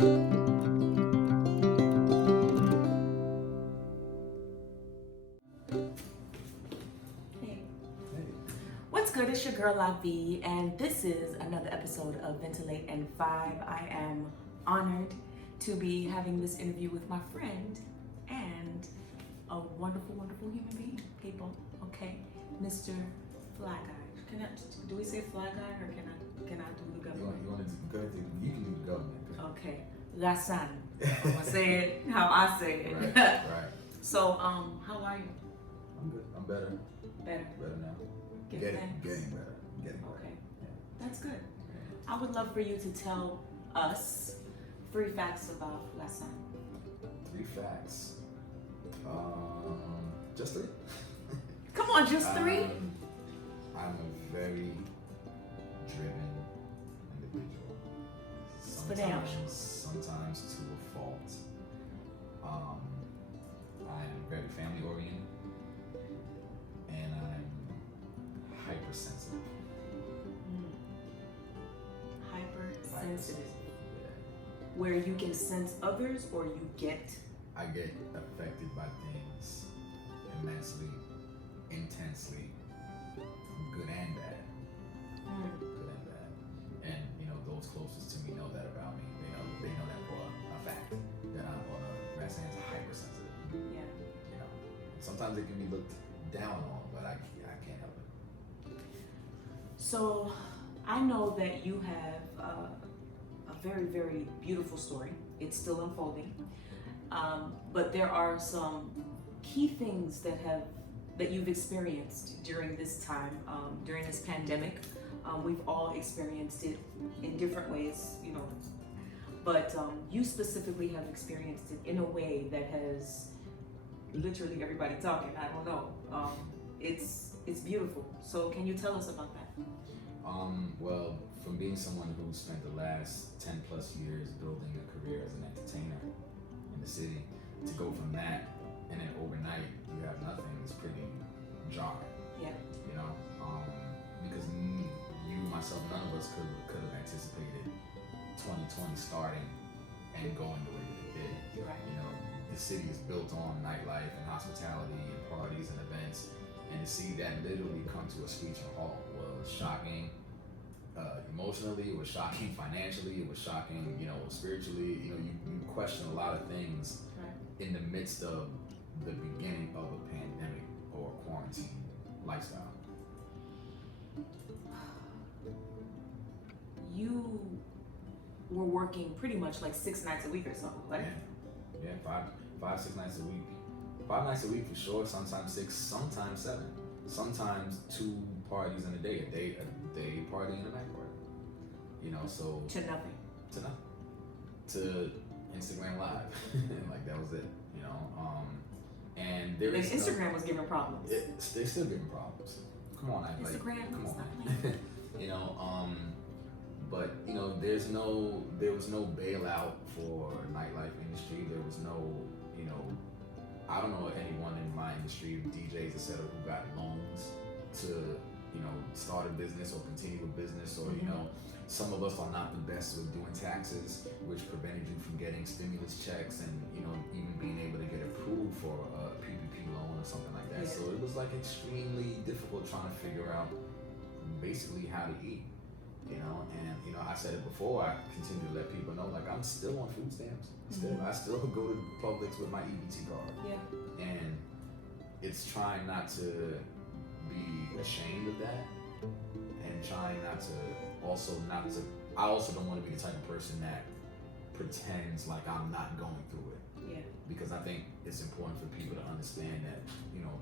Hey. What's good? It's your girl La V, and this is another episode of Ventilate and Vibe. I am honored to be having this interview with my friend and a wonderful, wonderful human being, people. Okay, Mr. Fly Guy. Do we say Fly Guy or can I do the government? You want to go ahead? You can do the government. Okay, Lassan. I'm gonna say it how I say it. Right. So, how are you? I'm good. I'm better. Better. Better now. Getting better. Getting better. Okay, Yeah. that's good. I would love for you to tell us 3 facts about Lassan. 3 facts. Just 3. Come on, just 3. I'm a very driven individual. Sometimes to a fault. I'm very family oriented, and I'm hypersensitive. Hypersensitive. Yeah. Where you can sense others or you get. I get affected by things immensely, intensely, good and bad. Good and bad. And those closest to me know that about me. They know that for a fact that I'm on a that stands hypersensitive. Yeah. Sometimes it can be looked down on, but I can't help it. So I know that you have a very, very beautiful story. It's still unfolding. But there are some key things that you've experienced during this time, during this pandemic. We've all experienced it in different ways, but you specifically have experienced it in a way that has literally everybody talking. I don't know. It's beautiful. So can you tell us about that? Well, from being someone who spent the last 10 plus years building a career as an entertainer in the city, to go from that and then overnight you have nothing is pretty jarring. Yeah. Because you, myself, none of us could have anticipated 2020 starting and going the way that it did. Right. The city is built on nightlife and hospitality and parties and events, and to see that literally come to a screeching halt was shocking. Emotionally, it was shocking. Financially, it was shocking. Spiritually, you question a lot of things in the midst of the beginning of a pandemic or quarantine lifestyle. You were working pretty much like 6 nights a week or something, right? Yeah, 5-6 nights a week. 5 nights a week for sure. Sometimes 6, sometimes 7. Sometimes 2 parties in a day. A day party and a night party. So To nothing. To Instagram Live. Like that was it. And there is Instagram was giving problems. They're still giving problems. Come on, Instagram, come on. stop playing. But there was no bailout for nightlife industry. There was no, I don't know anyone in my industry, DJs etc., who got loans to, start a business or continue a business, or some of us are not the best with doing taxes, which prevented you from getting stimulus checks and even being able to get approved for a PPP loan or something like that. Yeah. So it was like extremely difficult trying to figure out basically how to eat. And I said it before, I continue to let people know, like, I'm still on food stamps. I still go to Publix with my EBT card. Yeah. And it's trying not to be ashamed of that, and trying not to I also don't want to be the type of person that pretends like I'm not going through it. Yeah. Because I think it's important for people to understand that,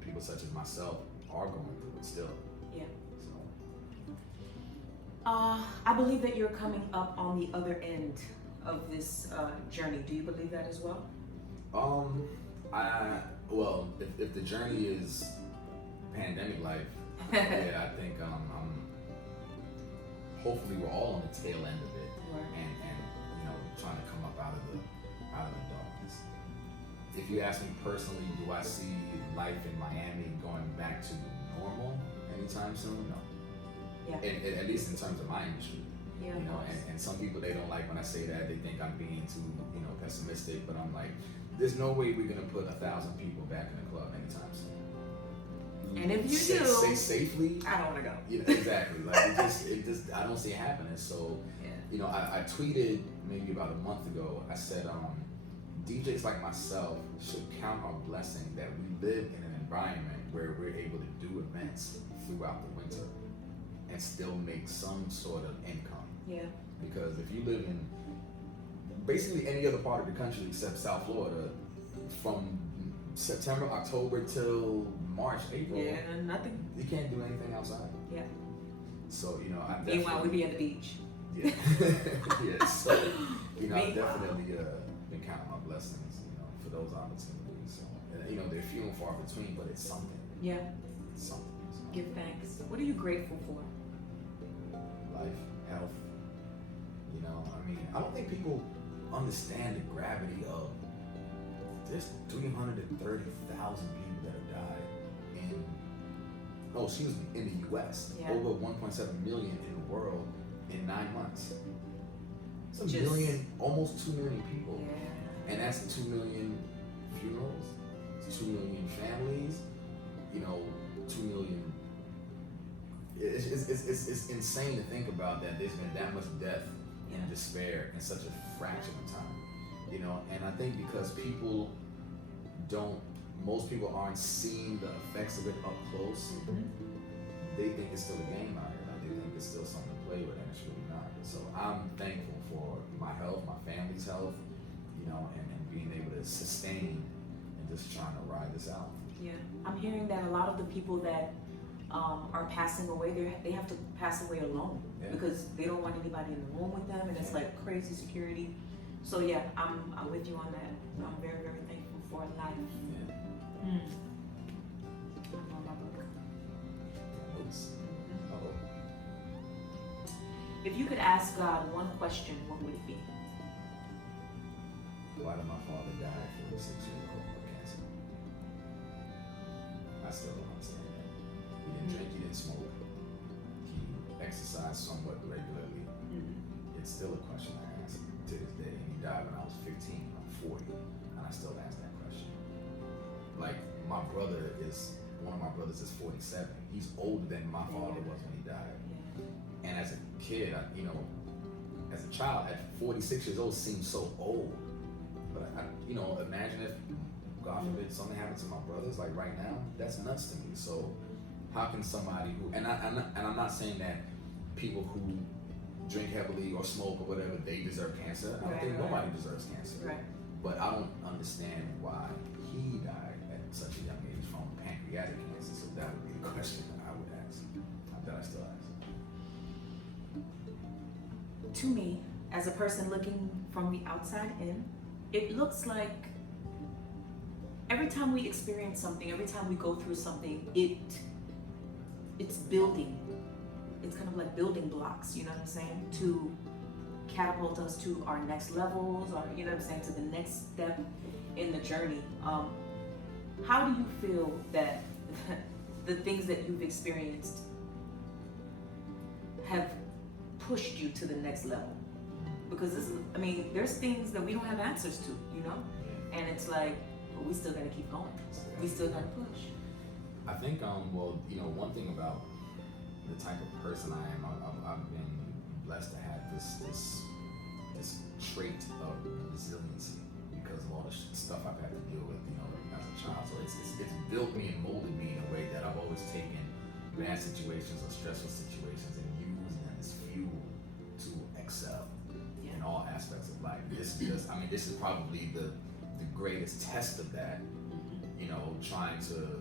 people such as myself are going through it still. Yeah. So I believe that you're coming up on the other end of this journey. Do you believe that as well? If the journey is pandemic life, yeah, I think hopefully we're all on the tail end of it, Right. and trying to come up out of the darkness. If you ask me personally, do I see life in Miami going back to normal anytime soon? No. Yeah. At least in terms of my industry. Yeah. You know, and some people, they don't like when I say that. They think I'm being too, you know, pessimistic. But I'm like, there's no way we're gonna put 1,000 people back in the club anytime soon. And if you do, say safely, I don't want to go. You know, exactly. Like it just, I don't see it happening. So, you know, I tweeted maybe about a month ago. I said, DJs like myself should count our blessing that we live in an environment where we're able to do events throughout the winter and still make some sort of income. Yeah. Because if you live in basically any other part of the country except South Florida, from September, October till March, April, nothing. You can't do anything outside. Yeah. So, you know, I definitely... Meanwhile, we be at the beach. Yeah. Yeah. So, you know, I've definitely been counting my blessings, you know, for those opportunities. So, and, you know, they're few and far between, but it's something. Yeah. It's something. So. Give thanks. What are you grateful for? Life, health. You know, I mean, I don't think people understand the gravity of there's 330,000 people that have died in the U.S. Yeah. Over 1.7 million in the world in 9 months. It's almost 2 million people. Yeah. And that's 2 million funerals, 2 million families, you know, 2 million. It's insane to think about that there's been that much death and despair in such a fraction of time. You know, and I think because most people aren't seeing the effects of it up close, they think it's still a game out here. Like, they think it's still something to play with, and it's really not. So I'm thankful for my health, my family's health, you know, and being able to sustain and just trying to ride this out. Yeah, I'm hearing that a lot of the people that are passing away, they have to pass away alone because they don't want anybody in the room with them, and it's like crazy security. So yeah, I'm with you on that. I'm very, very thankful for life. Yeah. I love my book. If you could ask God one question, what would it be? Why did my father die at 46 years old of cancer? I still don't understand that. He didn't drink, he didn't smoke. He exercised somewhat regularly. It's still a question I ask to this day. And he died when I was 15, I'm 40, and I still ask that question. Like, one of my brothers is 47. He's older than my father was when he died. And as a kid, as a child, at 46 years old seems so old. But imagine if, God forbid, something happened to my brothers, like right now, that's nuts to me. So how can somebody who, and I'm not saying that people who drink heavily or smoke or whatever, they deserve cancer. I don't think nobody deserves cancer. Right. But I don't understand why he died at such a young age from pancreatic cancer. So that would be the question that I would ask, that I still ask. To me, as a person looking from the outside in, it looks like every time we experience something, every time we go through something, it's building. It's kind of like building blocks, you know what I'm saying? To catapult us to our next levels, or you know what I'm saying, to the next step in the journey. How do you feel that the things that you've experienced have pushed you to the next level? Because there's things that we don't have answers to, you know? And it's like, but we still gotta keep going. We still gotta push. I think, one thing about the type of person I am, I've been blessed to have this trait of resiliency because of all the stuff I've had to deal with, as a child. So it's built me and molded me in a way that I've always taken bad situations or stressful situations and used them as fuel to excel in all aspects of life. This is probably the greatest test of that, trying to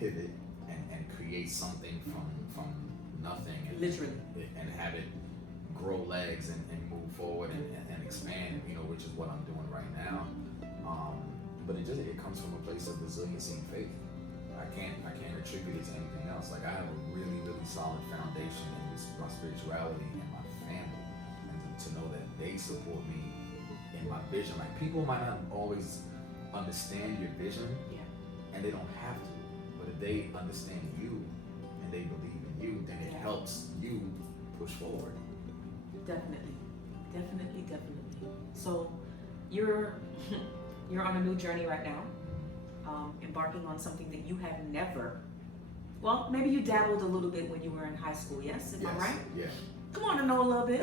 pivot and create something from nothing and have it grow legs and move forward and expand, which is what I'm doing right now. But it comes from a place of resiliency and faith. I can't attribute it to anything else. Like, I have a really, really solid foundation in my spirituality and my family, and to know that they support me in my vision. Like, people might not always understand your vision, and they don't have to. But if they understand you and they believe in you, then it helps you push forward. Definitely. So you're you're on a new journey right now, embarking on something that you have never. Well, maybe you dabbled a little bit when you were in high school. Yes, am I right? Yeah. Come on, to know a little bit.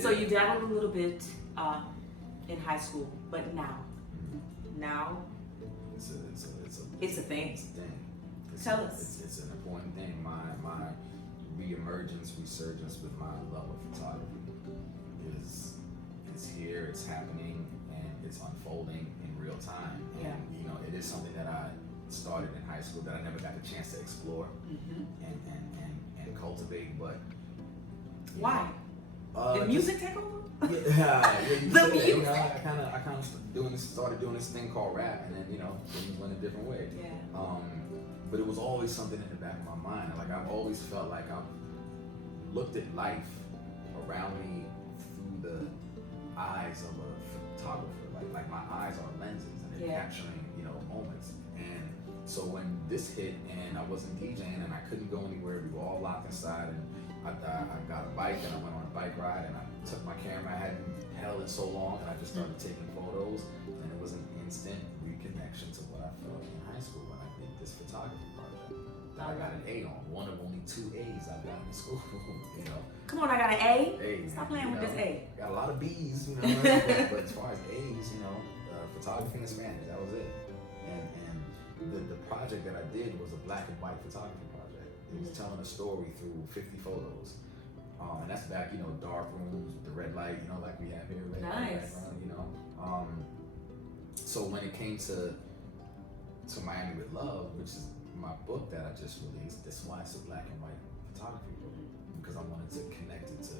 So you dabbled a little bit in high school, but now It's a thing. it's a thing. Tell us. It's an important thing. My re-emergence, resurgence with my love of photography is here. It's happening and it's unfolding in real time. And you know, it is something that I started in high school that I never got the chance to explore and cultivate. But why? Did music take over? Yeah, you The said that, you music. know, I kind of started doing this thing called rap, and then you know things went a different way. Yeah. But it was always something in the back of my mind. Like I've always felt like I've looked at life around me through the eyes of a photographer. Like my eyes are lenses, and they're capturing moments. And so when this hit, and I wasn't DJing, and I couldn't go anywhere, we were all locked inside, and I got a bike, and I went on a bike ride, and I took my camera I hadn't held in so long, and I just started taking photos, and it was an instant reconnection to what I felt in high school when I did this photography project that I got an A on, one of only 2 A's I've gotten in school. Come on, I got an A. A's, Stop playing with this A. Got a lot of B's, but as far as A's, photography and Spanish, that was it. And the project that I did was a black and white photography project. It was telling a story through 50 photos. And that's back, dark rooms, the red light, like we have here. Nice. So when it came to Miami with Love, which is my book that I just released, that's why it's a black and white photography book, because I wanted to connect it to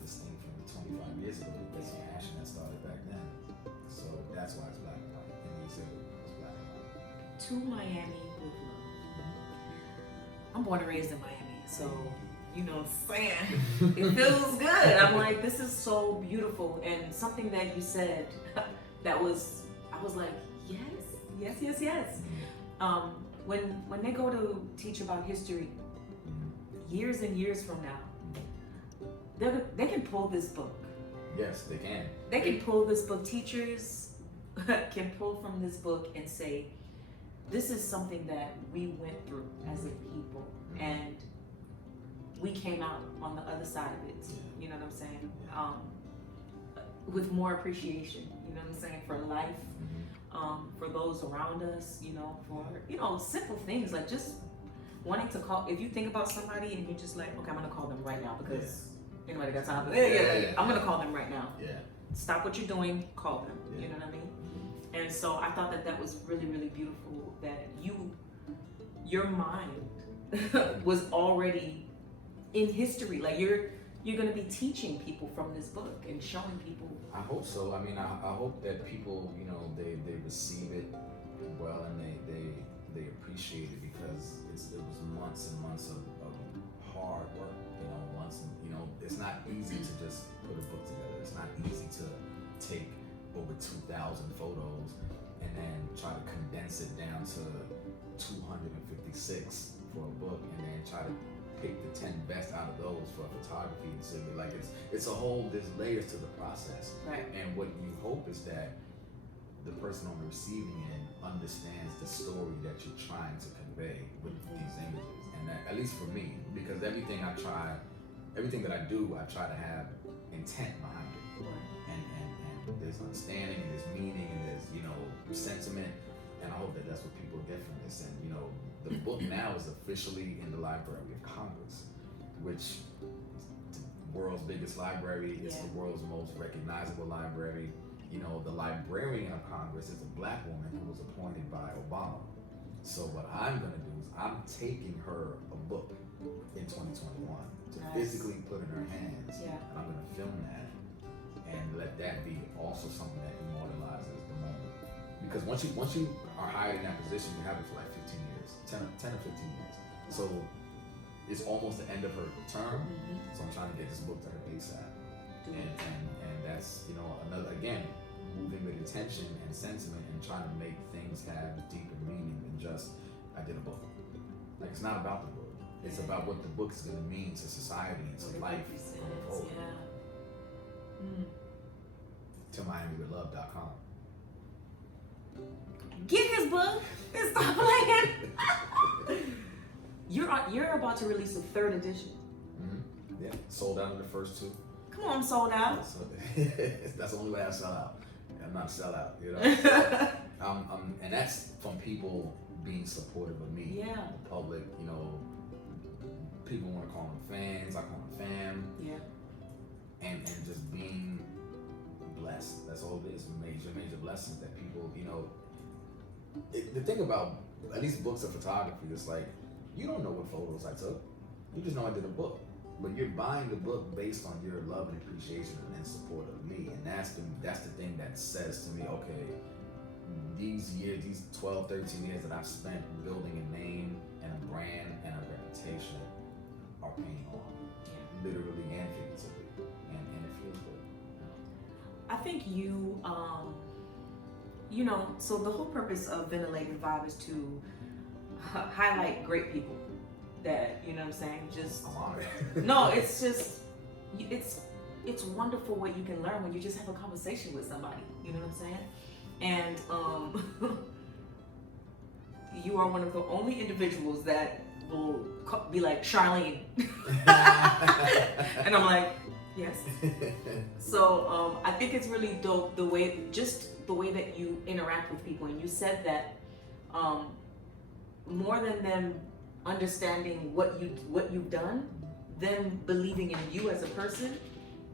this thing from 25 years ago, this passion that started back then. So that's why it's black and white, and the exhibit is black and white. To Miami with Love. I'm born and raised in Miami, so you know what I'm saying? It feels good. I'm like, this is so beautiful. And something that you said I was like, yes. When they go to teach about history, years and years from now, they can pull this book. Yes, they can. They can pull this book. Teachers can pull from this book and say, this is something that we went through as a people, and we came out on the other side of it. You know what I'm saying? With more appreciation. You know what I'm saying? For life, for those around us. For simple things like just wanting to call. If you think about somebody and you're just like, okay, I'm gonna call them right now because anybody got time for that? I'm gonna call them right now. Yeah. Stop what you're doing, call them. You know what I mean? And so I thought that was really, really beautiful that your mind was already in history. Like you're going to be teaching people from this book and showing people. I hope so. I mean, I hope that people, they receive it well and they appreciate it, because it was months and months of hard work. It's not easy to just put a book together. It's not easy to take over 2,000 photos and then try to condense it down to 256 for a book, and then try to pick the 10 best out of those for photography exhibit. Like it's a whole, there's layers to the process. Right. And what you hope is that the person on the receiving end understands the story that you're trying to convey with these images. And that, at least for me, because everything that I do, I try to have intent behind it. And there's understanding, and there's meaning, and there's, sentiment. And I hope that that's what people get from this. And, the book now is officially in the Library of Congress, which is the world's biggest library. It's the world's most recognizable library. The Librarian of Congress is a black woman who was appointed by Obama. So what I'm gonna do is I'm taking her a book in 2021 to physically put in her hands. Yeah. And I'm gonna film that and let that be also something that immortalizes the moment. Because once you are hired in that position, you have it for like 15 years, 10 or 15 years. So it's almost the end of her term. So I'm trying to get this book to her ASAP. And that's, another, again, moving with intention and sentiment and trying to make things have deeper meaning than just, I did a book. Like, it's not about the book. It's about what the book is going to mean to society and to life. To MiamiWithLove.com. Get his book and stop playing. You're about to release a 3rd edition. Mm-hmm. Yeah, sold out in the first 2. Come on, sold out. So, that's the only way I sell out. I'm not a sellout, you know. And that's from people being supportive of me. Yeah. The public, you know. People want to call them fans. I call them fam. Yeah. And just being blessed. That's all it is. Major blessings that people, you know. The thing about at least books of photography is like, you don't know what photos I took. You just know I did a book. But you're buying the book based on your love and appreciation and support of me. And that's the thing that says to me, okay, these 12, 13 years that I've spent building a name and a brand and a reputation are paying off. Literally and figuratively. And it feels good. I think you know, so the whole purpose of Ventilate and Vibe is to highlight great people that, you know what I'm saying, just I'm honored. no, it's just it's wonderful what you can learn when you just have a conversation with somebody, you know what I'm saying? And you are one of the only individuals that will be like, Charlene. And I'm like, yes. So I think it's really dope the way that you interact with people. And you said that more than them understanding what you've done, them believing in you as a person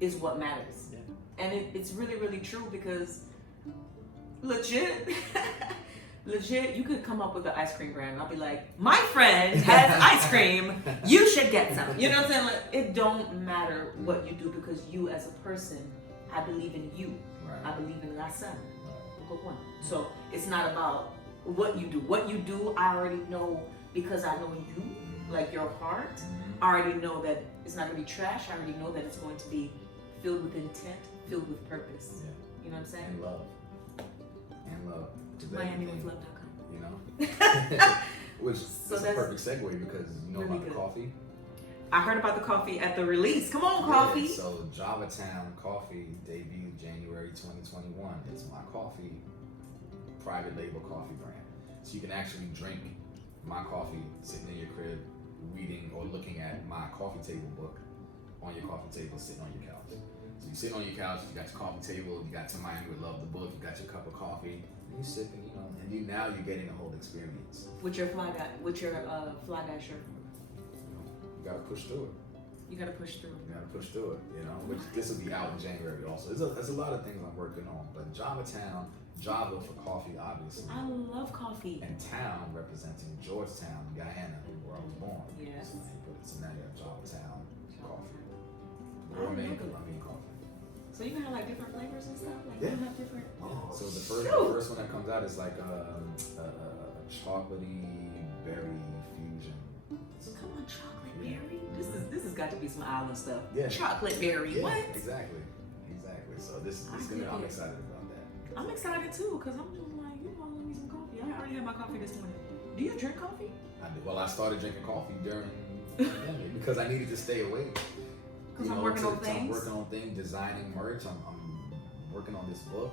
is what matters. Yeah. And it's really, really true, because legit, you could come up with an ice cream brand and I'll be like, my friend has ice cream, you should get some. You know what I'm saying? Like, it don't matter what you do, because you as a person, I believe in you. Right. I believe in la son. So it's not about what you do. What you do, I already know, because I know you, like your heart. I already know that it's not going to be trash. I already know that it's going to be filled with intent, filled with purpose. Yeah. You know what I'm saying? And love. And love. MiamiWithLove.com. You know? Which is a perfect segue, because you know really about the coffee. I heard about the coffee at the release. Come on, coffee. Yeah, so Javatown Coffee debuted January 2021. It's my coffee, private label coffee brand. So you can actually drink my coffee sitting in your crib, reading or looking at my coffee table book on your coffee table, sitting on your couch. So you sit on your couch, you got your coffee table, you got To Miami With Love, the book, you got your cup of coffee, and you're sipping, you know, and now you're getting the whole experience. With your fly guy shirt. You gotta push through it. You gotta push through it, you know, which this will be out in January also. There's a lot of things I'm working on, but Javatown, Java for coffee, obviously. I love coffee. And town representing Georgetown, Guyana, where I was born. Yes. So now you have Javatown coffee. I mean coffee. So you can have like different flavors and stuff? Like, you have different... So the first one that comes out is like a chocolatey berry fusion. Come on, chocolate berry? This has got to be some island stuff. Yeah. Chocolate berry, what? Exactly. So I'm excited about that. I'm excited too, because I'm just like, you know, I love me some coffee. I already had my coffee this morning. Do you drink coffee? I do. Well, I started drinking coffee during the pandemic because I needed to stay awake. Because I'm working on things? I'm working on things, designing merch. I'm working on this book.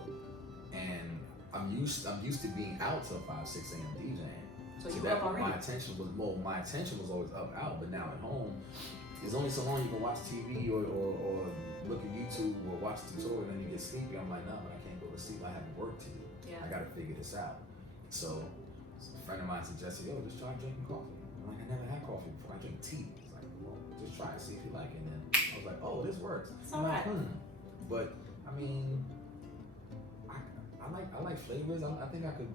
And I'm used to being out till 5, 6 a.m. DJing. So you up already? My attention was always out, but now at home, there's only so long you can watch TV or look at YouTube or watch a tutorial, and then you get sleepy. I'm like, no, but I can't go to sleep. I have work to do. Yeah. I got to figure this out. So a friend of mine suggested, yo, just try drinking coffee. I'm like, I never had coffee before. I drink tea. He's like, well, just try it, see if you like it. And then I was like, oh, this works. It's all right. But I mean, I like flavors. I think I could,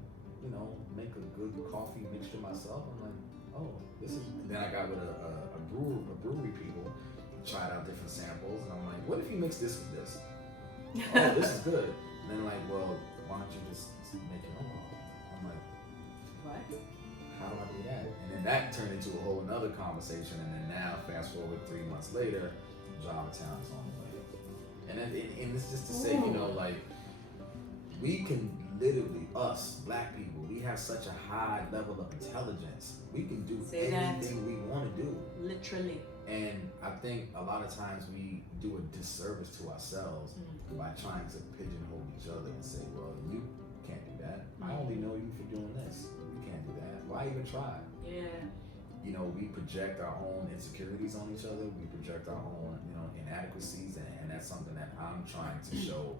you know, make a good coffee mixture myself. I'm like, oh, this is. And then I got with a brewery people, tried out different samples, and I'm like, what if you mix this with this? Oh, this is good. And then like, well, why don't you just make your own coffee? I'm like, what? How do I do that? And then that turned into a whole another conversation. And then now, fast forward 3 months later, Javatown is on the way. And it's just to say, you know, like, we can literally, us, black people, we have such a high level of intelligence. We can do Say anything we want to do. Literally. And I think a lot of times we do a disservice to ourselves by trying to pigeonhole each other and say, well, you can't do that. I only know you for doing this. You can't do that. Why even try? Yeah. You know, we project our own insecurities on each other. We project our own, you know, inadequacies, and that's something that I'm trying to show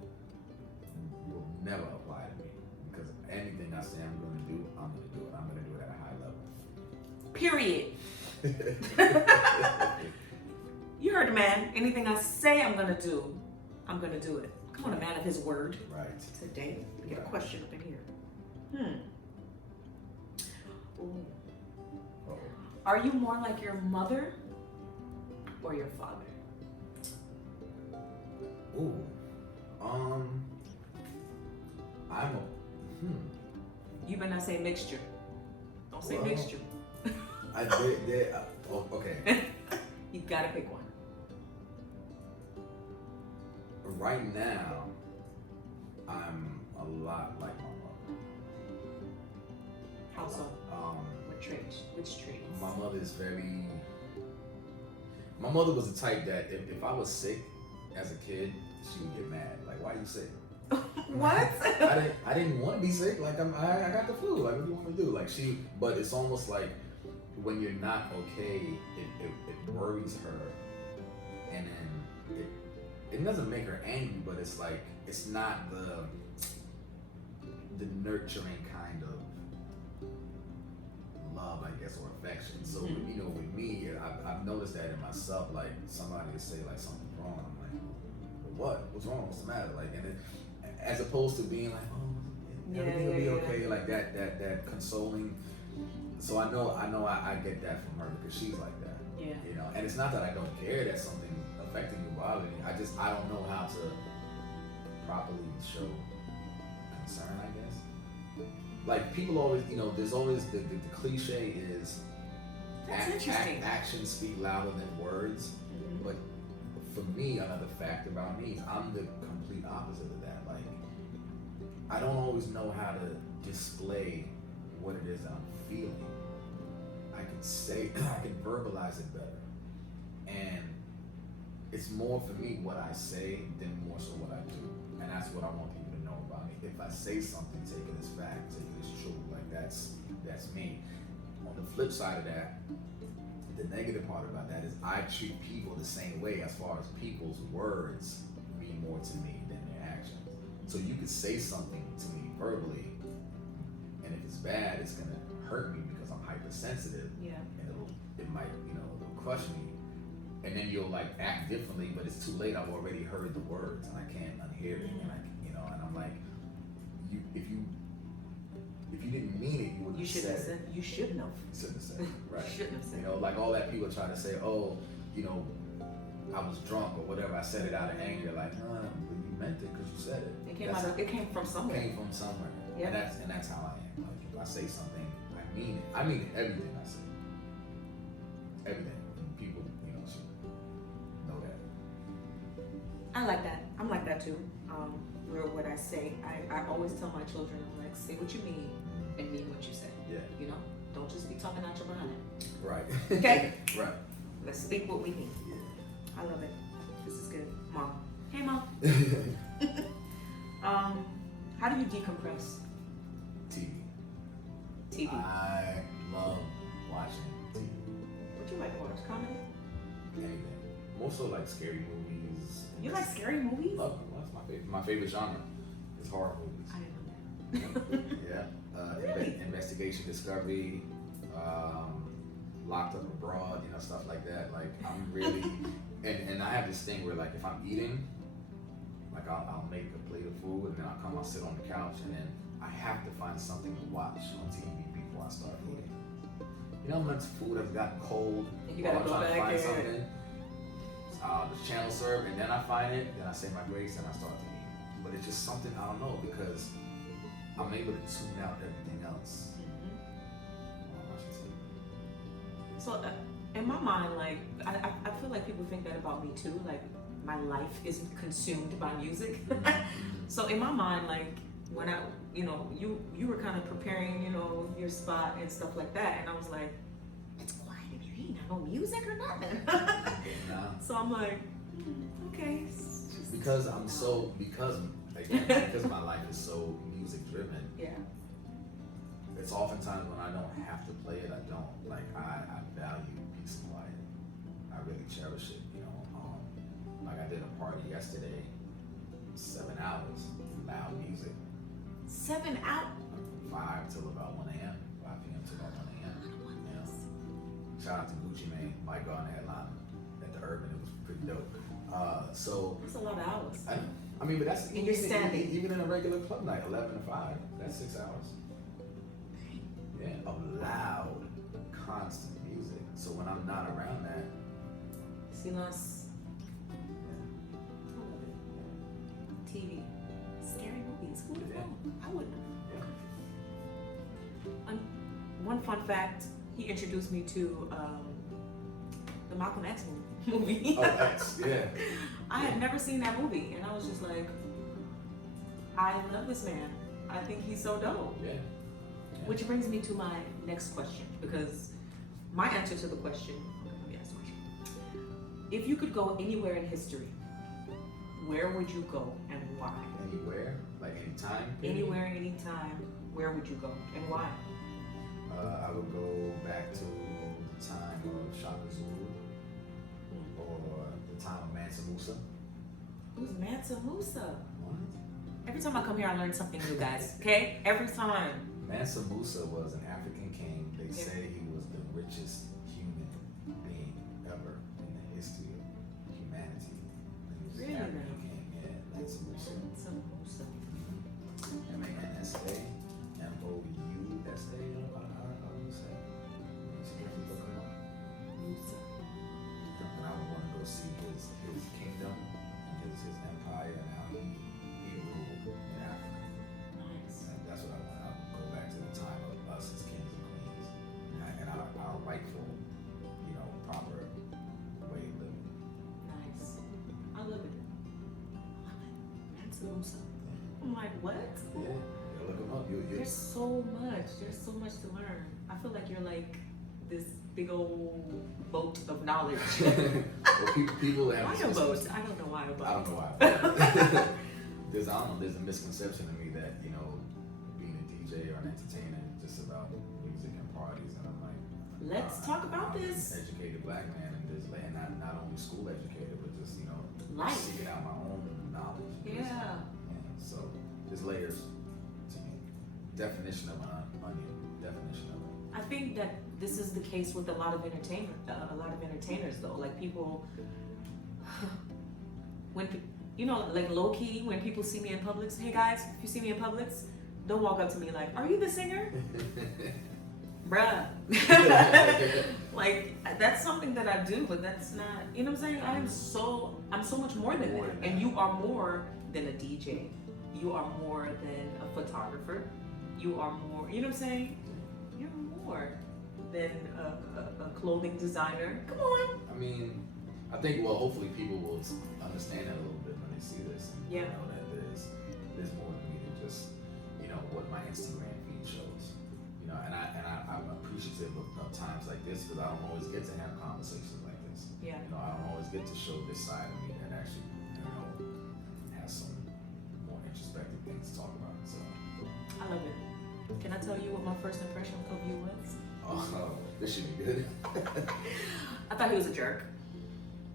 will never apply to me. Because anything I say I'm going to do, I'm going to do it. I'm going to do it at a high level. Period. You heard the man. Anything I say I'm going to do, I'm going to do it. Come on, a man of his word. Right. Today, we get a question up in here. Ooh. Uh-oh. Are you more like your mother or your father? Ooh. I'm a. You better not say mixture. Don't say mixture. Okay. You gotta pick one. Right now, I'm a lot like my mother. How so? What traits? Which traits? My mother is very. My mother was the type that if I was sick as a kid, she would get mad. Like, why are you sick? What? I didn't want to be sick. Like I got the flu. Like, what do you want me to do? Like but it's almost like when you're not okay, it worries her, and then it doesn't make her angry, but it's like it's not the nurturing kind of love, I guess, or affection. So you know, with me, I've noticed that in myself. Like somebody will say like something's wrong, I'm like, what? What's wrong? What's the matter? Like, and as opposed to being like, oh, everything will be okay, like that consoling. So I know I get that from her because she's like that. Yeah. You know, and it's not that I don't care that something affecting me, bothering me. I don't know how to properly show concern, I guess. Like people always, you know, there's always the cliche is actions speak louder than words. But for me, another fact about me is I'm the complete opposite of that. Like I don't always know how to display what it is that I'm feeling. I can verbalize it better. And it's more for me what I say than more so what I do. And that's what I want people to know about me. If I say something, take it as fact, take it as true. Like that's me. On the flip side of that, the negative part about that is I treat people the same way as far as people's words mean more to me than their actions. So you could say something to me verbally, and if it's bad, it's gonna hurt me because I'm hypersensitive. Yeah. And it might, you know, it'll crush me. And then you'll like act differently, but it's too late. I've already heard the words and I can't unhear it. And and I'm like, if you didn't mean it, you wouldn't have said it. You shouldn't have. You shouldn't have said it. Right. You shouldn't have said it. You know, like all that people try to say, oh, you know, I was drunk or whatever. I said it out of anger. Like, but you meant it because you said it. It came from somewhere. It came from somewhere. Yeah. And that's how I am. Like if I say something, I mean it. I mean everything I say. Everything. And people, you know, should know that. I like that. I'm like that too. Where what I say, I always tell my children, I'm like, say what you mean and mean what you say. Yeah. You know, don't just be talking out your behind. Right. Okay. Right. Let's speak what we mean. Yeah. I love it. This is good, Mom. Hey, Mom. How do you decompress? TV. I love watching TV. What do you like to watch? Comedy? Anything. More so like scary movies. You like scary movies? Love them. That's my favorite. My favorite genre is horror movies. I didn't know that. Yeah. Really? Investigation, discovery, locked up abroad, you know, stuff like that. Like I'm really, and I have this thing where like if I'm eating, like I'll make a plate of food and then I'll sit on the couch and then I have to find something to watch on TV before I start eating. You know, when food has gotten cold, And you gotta go trying to back find in. something. The channel serve, and then I find it, then I say my grace, and I start to eat. But it's just something I don't know because I'm able to tune out everything else. So in my mind, like I feel like people think that about me too. Like my life isn't consumed by music. So in my mind, like when I, you were kind of preparing, your spot and stuff like that, and I was like, it's quiet in here. Ain't no music or nothing. Nah. So I'm like, okay. Because my life is so music driven. Yeah. It's oftentimes when I don't have to play it, I don't like. I value peace and quiet. I really cherish it. Like I did a party yesterday, 7 hours, loud music. 7 hours. 5 till about 1 a.m. 5 p.m. till about 1 a.m. Yeah. Shout out to Gucci Mane, Mike on the headline at the Urban. It was pretty dope. So That's a lot of hours. I mean, but that's And you're standing. Even in a regular club night, 11 to 5, that's 6 hours. Yeah, of loud, constant music. So when I'm not around that, Silas. TV. Scary movies. Who would have known? I wouldn't have. One fun fact, he introduced me to the Malcolm X movie. Oh, X, yeah. I had never seen that movie, and I was just like, I love this man. I think he's so dope. Yeah. Which brings me to my next question, because my answer to the question, let me ask the question. If you could go anywhere in history, where would you go and why? Anywhere? Like anytime? Anywhere, anytime, where would you go and why? I would go back to the time of Shaka Zulu or the time of Mansa Musa. Who's Mansa Musa? What? Every time I come here, I learn something new, guys. Okay? Every time. Mansa Musa was an African king. They say he was the richest human being ever in the history of humanity. He was Really? an African king, yeah. Mansa Musa. Mansa Musa. M-A-N-S-A M-O-U-S-A. You know how you say it? So if you look him up. Musa. And I would want to go see his kingdom and his empire and how he ruled in Africa. Nice. And that's what I want. I'll go back to the time of us as kings and queens and our rightful, proper way of living. Nice. I love it. Mansa Musa. I'm like, what? Yeah, look him up. There's so much. There's so much to learn. I feel like you're like this big old boat of knowledge. Well, people have Why a boat? I don't know why a boat. I don't know why. There's a misconception in me that being a DJ or an entertainer is just about music and parties, and I'm like, Let's talk about I'm this. An educated black man, and not only school educated, but just Life. seeking out my own knowledge. Yeah. So there's layers to me. Definition of an onion. Definition of it. I think that this is the case with a lot of entertainers though. Like people, when like low key, when people see me in Publix, hey guys, if you see me in Publix, don't walk up to me like, are you the singer? Bruh. Like that's something that I do, but that's not, you know what I'm saying? I'm so much more than that. And you are more than a DJ. You are more than a photographer. You are more, you know what I'm saying? You're more than a clothing designer. Come on. I mean, I think, hopefully people will understand that a little bit when they see this. Yeah. That there's more to me than just, what my Instagram feed shows. I'm appreciative of times like this because I don't always get to have conversations like this. Yeah. I don't always get to show this side of me that actually, has some more introspective things to talk about. So I love it. Can I tell you what my first impression of you was? oh, this should be good. I thought he was a jerk.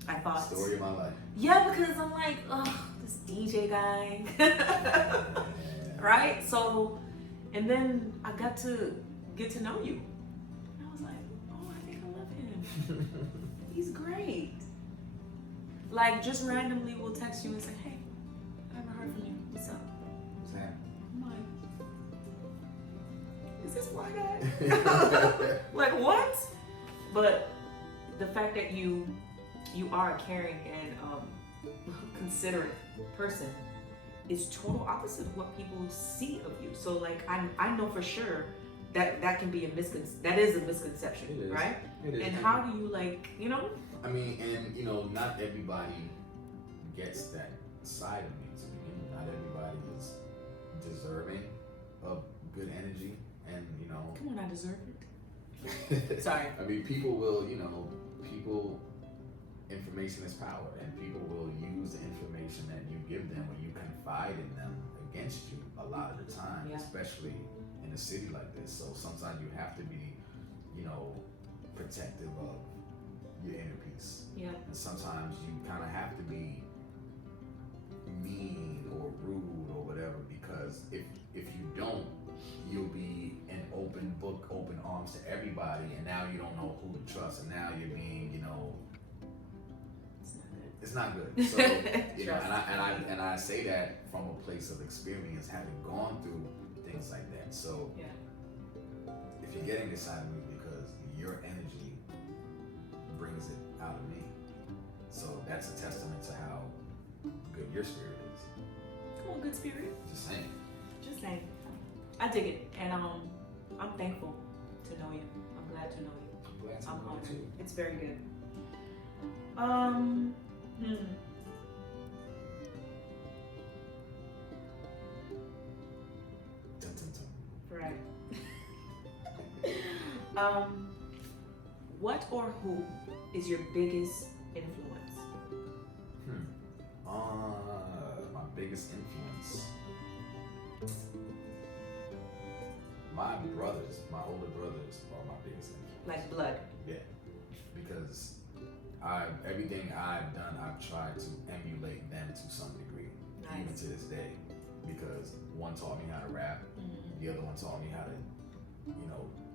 I thought. Story of my life. Yeah, because I'm like, oh, this DJ guy. Yeah. Right? So, and then I got to get to know you. And I was like, oh, I think I love him. He's great. Like, just randomly will text you and say, hey, I haven't heard from you. What's up? What's happening? I'm like, is this black guy? Like, what? But the fact that you are a caring and considerate person is total opposite of what people see of you. So like I know for sure that can be that is a misconception, It is. right? It is. And how do you I mean, and not everybody gets that side of me to begin with. Not everybody is deserving energy, and Come on, I deserve it. Sorry. I mean, people will, information is power, and people will use the information that you give them when you confide in them against you a lot of the time, especially in a city like this. So sometimes you have to be, protective of your inner peace. Yeah. And sometimes you kind of have to be mean or rude or whatever, because if you don't, you'll be an open book, open arms to everybody, and now you don't know who to trust, and now you're being, it's not good. So, and I say that from a place of experience, having gone through things like that. So, if you're getting this out of me, because your energy brings it out of me. So that's a testament to how good your spirit is. Come on, good spirit. Just saying. Just saying. I dig it, and I'm thankful to know you. I'm glad to know you. I'm glad to know honored. you too. It's very good. Dun, dun, dun. Right. What or who is your biggest influence? My biggest influence. My brothers, my older brothers, are my biggest influence. Like blood. Yeah, because everything I've done, I've tried to emulate them to some degree, even to this day. Because one taught me how to rap, the other one taught me how to,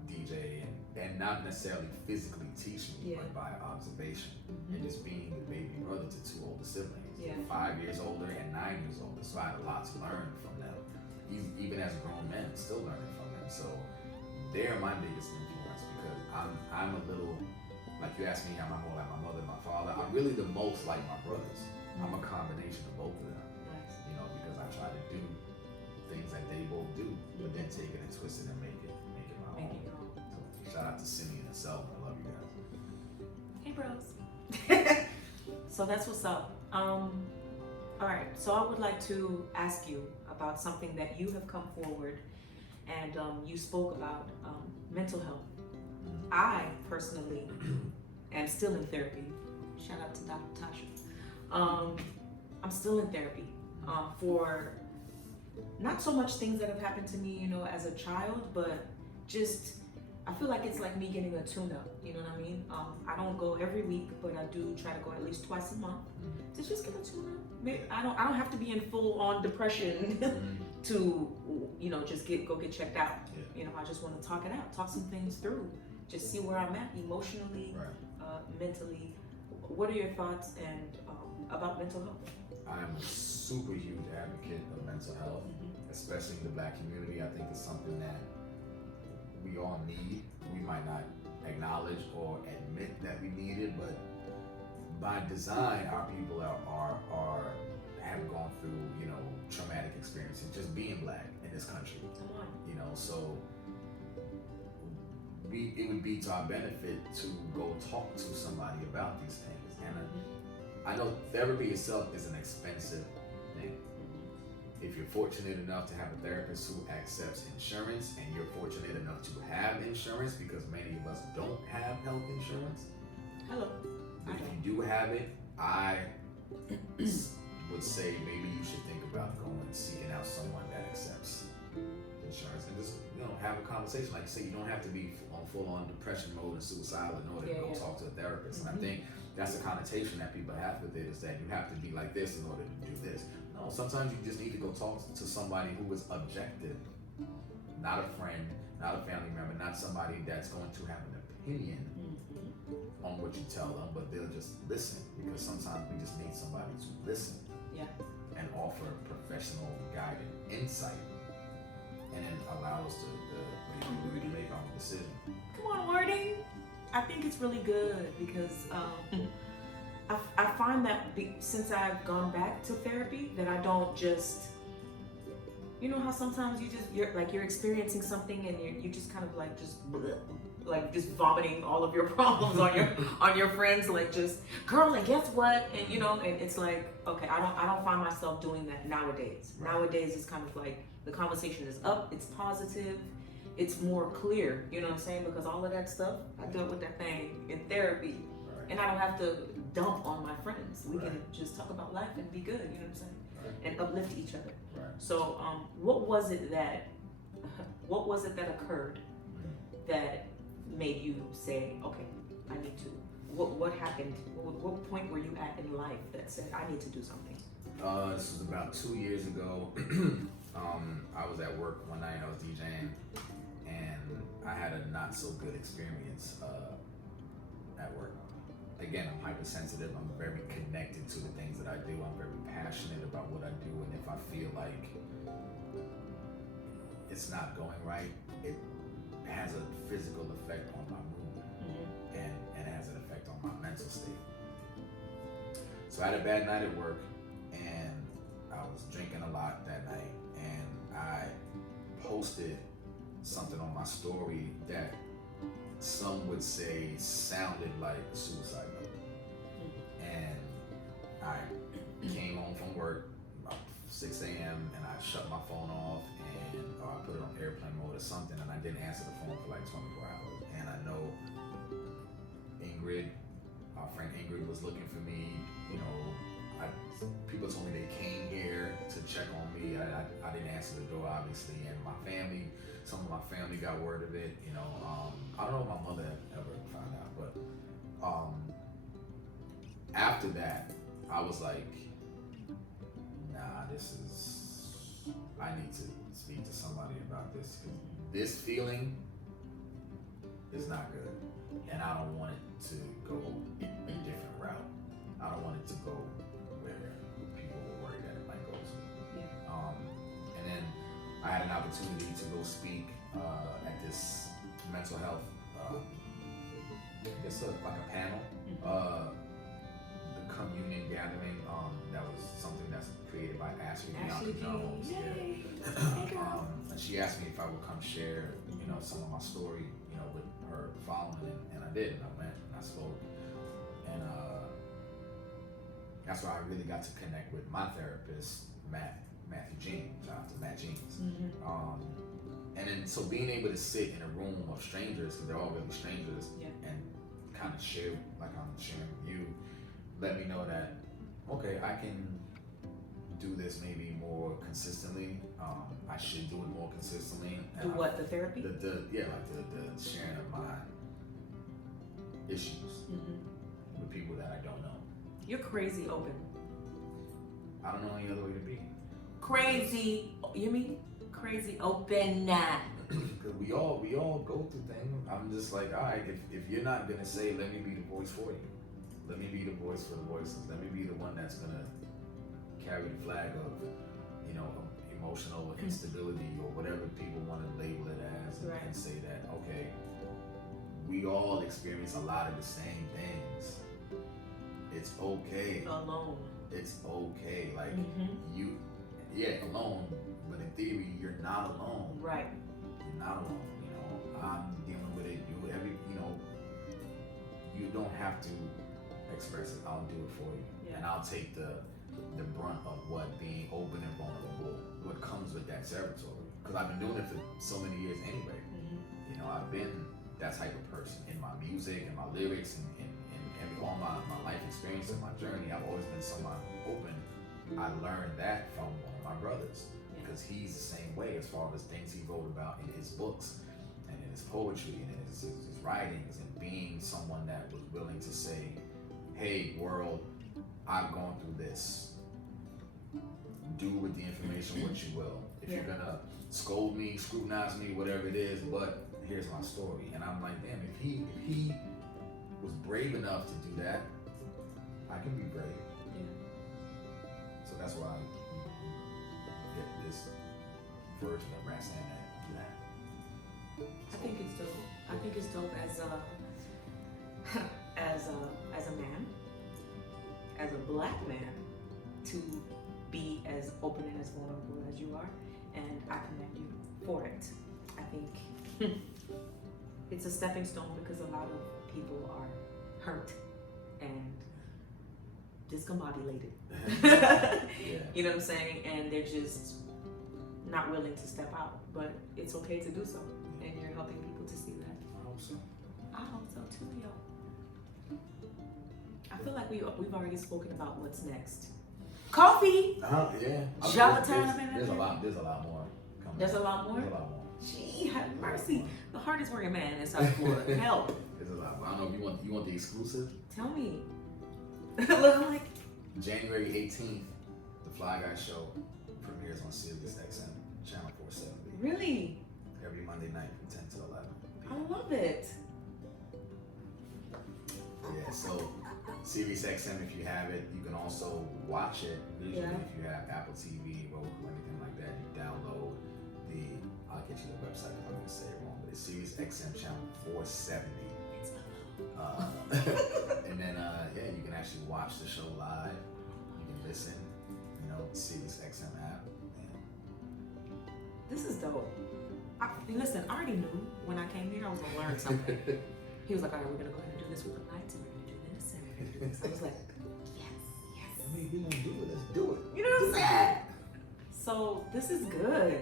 DJ, and not necessarily physically teach me, but by observation, and just being the baby brother to two older siblings, 5 years older and 9 years older. So I had a lot to learn from them, even as grown men, still learning from them. So they're my biggest influence, because I'm a little, like you asked me, am I more like my mother and my father? I'm really the most like my brothers. I'm a combination of both of them, because I try to do things that they both do, but then take it and twist it and make it my own. So shout out to Simi and Selma. I love you guys. Hey bros. So that's what's up. All right, so I would like to ask you about something that you have come forward and you spoke about mental health. I personally am still in therapy. Shout out to Dr. Tasha. I'm still in therapy for not so much things that have happened to me, as a child, but just I feel like it's like me getting a tune-up. You know what I mean? I don't go every week, but I do try to go at least twice a month to just get a tune-up. Maybe I don't have to be in full-on depression to just go get checked out. I just want to talk it out, talk some things through, just see where I'm at emotionally, mentally. What are your thoughts and about mental health? I'm a super huge advocate of mental health, especially in the Black community. I think it's something that we all need. We might not acknowledge or admit that we need it, but by design, our people have gone through, traumatic experiences just being Black in this country. So it would be to our benefit to go talk to somebody about these things. And I know therapy itself is an expensive thing. If you're fortunate enough to have a therapist who accepts insurance, and you're fortunate enough to have insurance, because many of us don't have health insurance. Hello. But if you do have it, I would say maybe you should think about going and seeking out someone that accepts insurance, and just have a conversation. Like you say, you don't have to be on full-on depression mode and suicidal in order to go talk to a therapist. And I think that's the connotation that people have with it, is that you have to be like this in order to do this. No, sometimes you just need to go talk to somebody who is objective, not a friend, not a family member, not somebody that's going to have an opinion on what you tell them, but they'll just listen, because sometimes we just need somebody to listen and offer professional guided insight, and then allow us to really make our own decision. Come on, wording. I think it's really good, because I find that since I've gone back to therapy, that I don't just, how sometimes you're experiencing something and you just kind of like just vomiting all of your problems on your friends, like just, girl, and guess what? And and it's like, okay, I don't find myself doing that nowadays. Nowadays it's kind of like the conversation is up, it's positive, it's more clear, you know what I'm saying? Because all of that stuff, I dealt with that thing in therapy, Right. and I don't have to dump on my friends. We Right. can just talk about life and be good, you know what I'm saying? Right. And uplift each other. Right. So, what was it that occurred that made you say, okay, I need to? What happened? What point were you at in life that said, I need to do something? This was about 2 years ago. I was at work one night. I was DJing, and I had a not so good experience at work. Again, I'm hypersensitive. I'm very connected to the things that I do. I'm very passionate about what I do, and if I feel like it's not going right, it has a physical effect on my mood, and has an effect on my mental state. So I had a bad night at work, and I was drinking a lot that night, and I posted something on my story that some would say sounded like a suicide note. And I came home from work about 6 a.m. and I shut my phone off, and I put it on airplane mode or something, and I didn't answer the phone for like 24 hours. And I know Ingrid, our friend Ingrid, was looking for me. You know, people told me they came here to check on me. I didn't answer the door, obviously, and my family, some of my family got word of it. You know, I don't know if my mother ever found out, but after that, I was like, nah, I need to speak to somebody about this, because this feeling is not good, and I don't want it to go a different route. I don't want it to go where people were worried that it might go to. Yeah. And then I had an opportunity to go speak at this mental health, I guess like a panel, the communion gathering. That was something that's created by Ashley Jones. Yay. Yeah. And she asked me if I would come share, you know, some of my story, you know, with her following, and I did. And I went and I spoke, and that's where I really got to connect with my therapist, Matthew Jean. Shout out to Matt Jeans. And then so being able to sit in a room of strangers, because they're all really strangers, and kind of share like I'm sharing with you, let me know that okay, I can do this maybe more consistently. I should do it more consistently. Do what, the therapy? The sharing of my issues with people that I don't know. You're crazy open. I don't know any other way to be. Crazy, you mean? Crazy open. Because we all go through things. I'm just like, all right, if you're not gonna say, let me be the voice for you. Let me be the voice for the voices. Let me be the one that's gonna carry the flag of, you know, emotional instability or whatever people want to label it as, and say that, okay, we all experience a lot of the same things. It's okay. Alone. It's okay. Like alone, but in theory, you're not alone. Right. You're not alone. You know, I'm dealing with it. You don't have to express it. I'll do it for you, and I'll take the brunt of what being open and vulnerable, what comes with that territory. Because I've been doing it for so many years anyway. You know, I've been that type of person in my music and my lyrics and all my life experience and my journey. I've always been someone open. I learned that from one of my brothers, because he's the same way as far as things he wrote about in his books and in his poetry and in his writings, and being someone that was willing to say, hey world, I've gone through this. Do with the information what you will. If you're gonna scold me, scrutinize me, whatever it is, but here's my story. And I'm like, damn, if he was brave enough to do that, I can be brave. So that's why I get this version of Rat saying that. I think it's dope. I think it's dope as a man, as a black man, to be as open and as vulnerable as you are, and I commend you for it. I think it's a stepping stone, because a lot of people are hurt and discombobulated. You know what I'm saying? And they're just not willing to step out, but it's okay to do so. and you're helping people to see that. I hope so. I hope so too, yo. I feel like we've already spoken about what's next. Coffee. Yeah. I mean, Gelatin. there's a lot more coming. There's a lot more. There's a lot more. Gee, have mercy. The hardest working man in South Florida. Help. There's a lot. I don't know if you want the exclusive. Tell me. Look, I'm like January 18th, the Fly Guy Show premieres on Sirius XM channel 470. really. Every Monday night from 10 to 11. I love it. Yeah, so Sirius XM, if you have it, you can also watch it visually. Yeah. If you have Apple TV, Roku, anything like that, you download I'll get you the website if I'm going to say it wrong, but it's Sirius XM channel 470. And then, yeah, you can actually watch the show live. You can listen, Sirius XM app. This is dope. Listen, I already knew when I came here I was going to learn something. He was like, all right, we're going to go ahead and do this with the lights, and we're going to do this, and we're going to do this. I was like, yes. I mean, if we're going to do it, let's do it. You know what I'm saying? So this is good.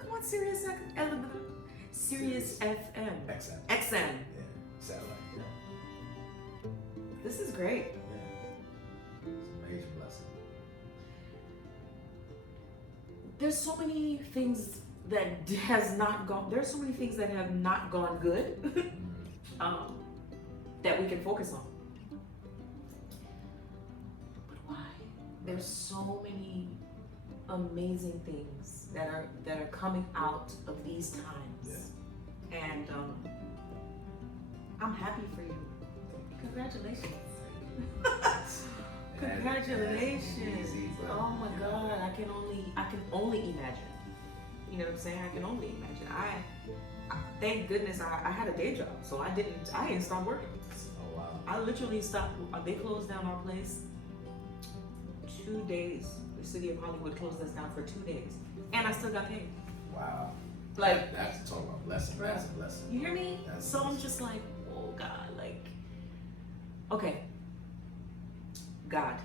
Come on, Sirius FM. XM. XM. Yeah, satellite. Yeah. This is great. Yeah. It's a major blessing. There's so many things that has not gone. There's so many things that have not gone good that we can focus on. But why? There's so many amazing things that are coming out of these times. Yeah. And I'm happy for you. Congratulations. Congratulations. Easy, but, oh my God, I can only imagine. You know what I'm saying? I can only imagine. I thank goodness I had a day job, so I didn't stop working. Oh wow. I literally stopped. They closed down our place 2 days. The city of Hollywood closed us down for 2 days, and I still got paid. Wow. Like, that's talking about blessing. Right. That's a blessing. You hear me? That's So I'm blessing. just like, oh God, like, okay, God,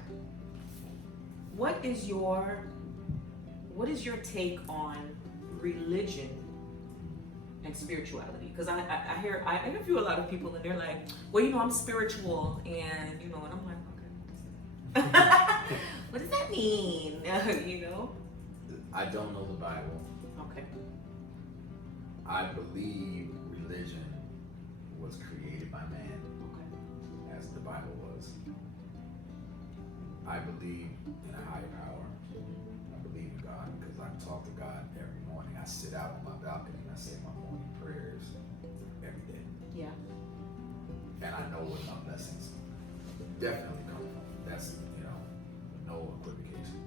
what is your take on religion and spirituality? Because I interview a lot of people and they're like, well, I'm spiritual, and and I'm like, okay, what does that mean? I don't know the Bible. Okay. I believe religion was created by man, Okay. as the Bible was. I believe in a higher power. I believe in God because I talk to God every morning. I sit out on my balcony and I say my morning prayers every day. Yeah. And I know where my blessings definitely come from. That's, no equivocation.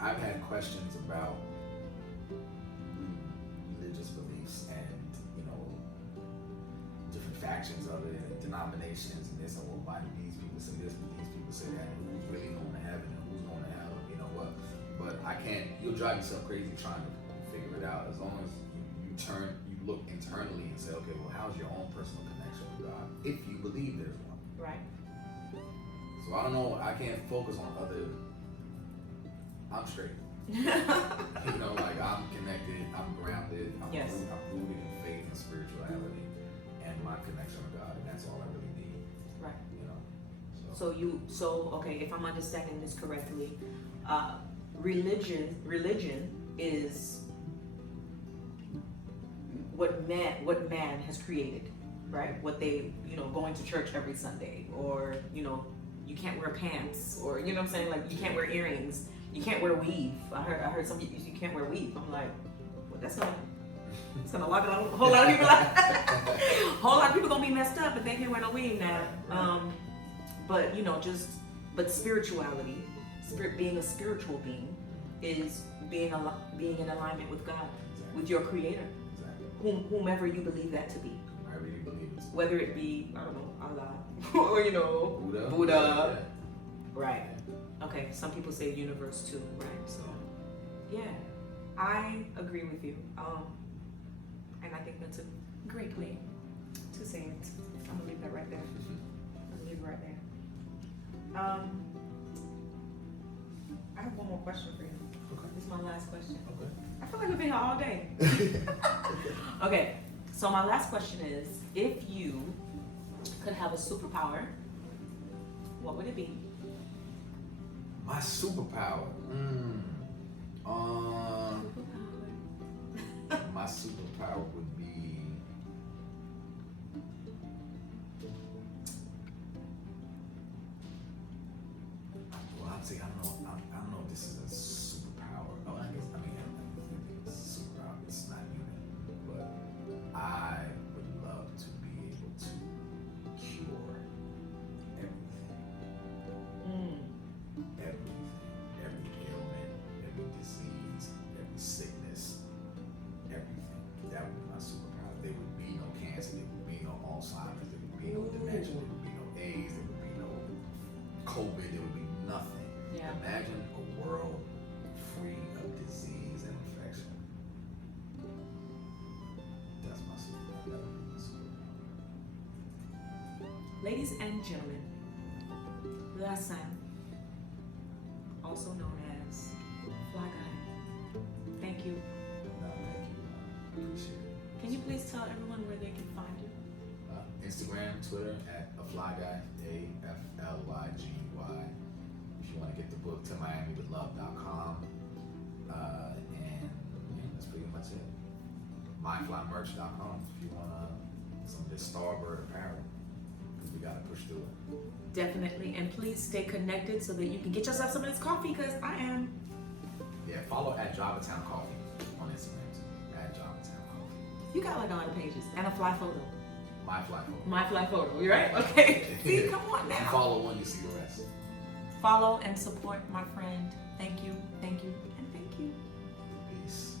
I've had questions about religious beliefs and, different factions of it and denominations and this, and well, why do these people say this and these people say that, and who's really going to heaven and who's going to hell, what? But you'll drive yourself crazy trying to figure it out. As long as you look internally and say, okay, well, how's your own personal connection with God? If you believe there's one. Right. So I don't know, I can't focus on I'm straight. Like I'm connected, I'm grounded, I'm Yes. rooted in faith and spirituality and my connection with God, and that's all I really need. Right. So Okay, if I'm understanding this correctly, religion is what man has created, right? What they, going to church every Sunday, or you can't wear pants, or you know what I'm saying, like you can't wear earrings, you can't wear weave. I heard some people, you can't wear weave. I'm like, well, it's gonna lock a whole lot of people out. Whole lot of people gonna be messed up if they can't wear no weave now. But spirituality, being a spiritual being, is being in alignment with God, with your Creator, whomever you believe that to be. Whoever you believe it. Whether it be, I don't know, Allah, or Buddha. Right. Okay, some people say universe too, right? So, yeah, I agree with you. And I think that's a great way to say it. I'm gonna leave that right there. I'm gonna leave it right there. I have one one more question for you. Okay. This is my last question. Okay. I feel like we've been here all day. Okay, so my last question is, if you could have a superpower, what would it be? My superpower. My superpower would be. Well, I'd say I don't know if this is a superpower. Oh, I guess I think it's a superpower. It's not human, but I would love to be able to cure everything. Everything, every ailment, every disease, every sickness, everything. That would be my superpower. There would be no cancer, there would be no Alzheimer's, there would be no dementia, there would be no AIDS, there would be no COVID, there would be nothing. Yeah. Imagine a world free of disease and infection. That's my superpower. That would be my superpower. Ladies and gentlemen, last time, also known as Fly Guy. Thank you. No, thank you. Appreciate it. Can you please tell everyone where they can find you? Instagram, Twitter at aflyguy, AFLYGY. If you want to get the book to MiamiWithLove.com. And yeah, that's pretty much it. MyFlyMerch.com if you want some of this Starbird apparel. Because we got to push through it. Definitely, and please stay connected so that you can get yourself some of this coffee, because I am. Yeah, follow at Javatown Coffee on Instagram too. At Javatown Coffee. You got like 100 pages and a fly photo. My Fly Photo. My fly photo, you right? Okay. See, come on You now. follow one, you see the rest. Follow and support my friend. Thank you, and thank you. Peace.